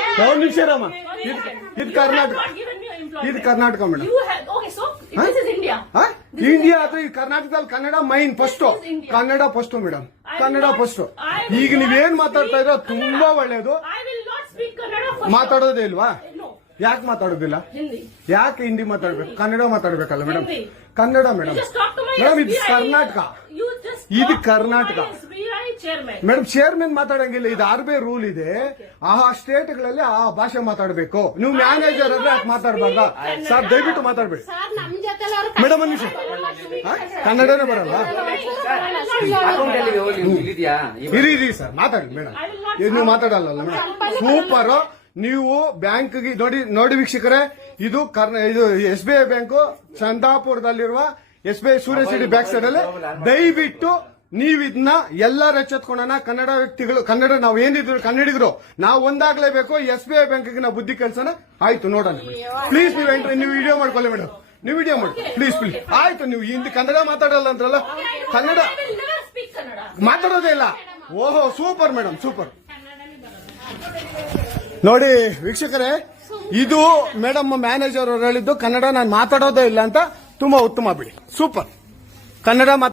ಒಂದು ನಿಮಿಷ ರಾಮ, ಇದು ಕರ್ನಾಟಕ, ಇದು ಕರ್ನಾಟಕ ಮೇಡಮ್. ಇಂಡಿಯಾ ಅಥವಾ ಈ ಕರ್ನಾಟಕದಲ್ಲಿ Kannada main first, Kannada first madam, Kannada first. ಈಗ ನೀವೇನ್ ಮಾತಾಡ್ತಾ ಇರೋ ತುಂಬಾ ಒಳ್ಳೇದು. ಮಾತಾಡೋದೇ ಇಲ್ವಾ? ಯಾಕೆ ಮಾತಾಡೋದಿಲ್ಲ? ಯಾಕೆ ಹಿಂದಿ ಮಾತಾಡ್ಬೇಕು? ಕನ್ನಡ ಮಾತಾಡ್ಬೇಕಲ್ಲ ಮೇಡಮ್? ಕನ್ನಡ ಮೇಡಮ್. ಮೇಡಮ್ ಇದು ಕರ್ನಾಟಕ, ಇದು ಕರ್ನಾಟಕ ಮೇಡಮ್. ಚೇರ್ಮನ್ ಮಾತಾಡಂಗಿಲ್ಲ, ಇದು RBI ರೂಲ್ ಇದೆ. ಆ ಸ್ಟೇಟ್ಗಳಲ್ಲಿ ಆ ಭಾಷೆ ಮಾತಾಡಬೇಕು. ನೀವು ಮ್ಯಾನೇಜರ್ ಅಂದ್ರೆ ಯಾಕೆ ಮಾತಾಡ್ಬಾರ್ದ ಸರ್? ದಯವಿಟ್ಟು ಮಾತಾಡ್ಬೇಡಿ ಮೇಡಮ್. ಒಂದು ನಿಮಿಷ, ಕನ್ನಡನೇ ಬರಲ್ಲ? ಇರಿ ಸರ್, ಮಾತಾಡಿ ಮೇಡಮ್. ನೀವು ಮಾತಾಡಲ್ಲ ಮೇಡಮ್? ಸೂಪರ್. ನೀವು ಬ್ಯಾಂಕ್ಗೆ ನೋಡಿ ವೀಕ್ಷಕರೇ, ಇದು SBI ಬ್ಯಾಂಕು, ಚಂದಾಪುರದಲ್ಲಿರುವ SBI ಸೂರ್ಯ ಸಿಟಿ ಬ್ಯಾಕ್ ಸೈಡ್ ಅಲ್ಲಿ. ದಯವಿಟ್ಟು ನೀವು ಇದನ್ನ ಎಲ್ಲರೂ ಎಚ್ಚೆತ್ಕೊಳ್ಳೋಣ. ಕನ್ನಡ ವ್ಯಕ್ತಿಗಳು, ಕನ್ನಡ ನಾವು ಏನಿದ್ರು ಕನ್ನಡಿಗರು, ನಾವು ಒಂದಾಗ್ಲೇಬೇಕು. SBI ಬ್ಯಾಂಕ್ಗೆ ನಾವು ಬುದ್ಧಿ ಕಲ್ಸೋಣ. ಆಯ್ತು, ನೋಡೋಣ ಪ್ಲೀಸ್. ನೀವು ವಿಡಿಯೋ ಮಾಡ್ಕೊಳ್ಳಿ ಮೇಡಮ್, ನೀವು ವಿಡಿಯೋ ಮಾಡಿ ಪ್ಲೀಸ್ ಪ್ಲೀಸ್. ಆಯ್ತು, ನೀವು ಹಿಂದಿ ಕನ್ನಡ ಮಾತಾಡಲ್ಲ ಅಂದ್ರಲ್ಲ, ಕನ್ನಡ ಮಾತಾಡೋದೇ ಇಲ್ಲ. ಓಹೋ, ಸೂಪರ್ ಮೇಡಮ್, ಸೂಪರ್. ನೋಡಿ ವೀಕ್ಷಕರೇ, ಇದು ಮೇಡಮ್ ಮ್ಯಾನೇಜರ್ ಅವರು ಹೇಳಿದ್ದು, ಕನ್ನಡ ನಾನು ಮಾತಾಡೋದೇ ಇಲ್ಲ ಅಂತ. ತುಂಬಾ ಉತ್ತಮ ಬಿಡಿ, ಸೂಪರ್. ಕನ್ನಡ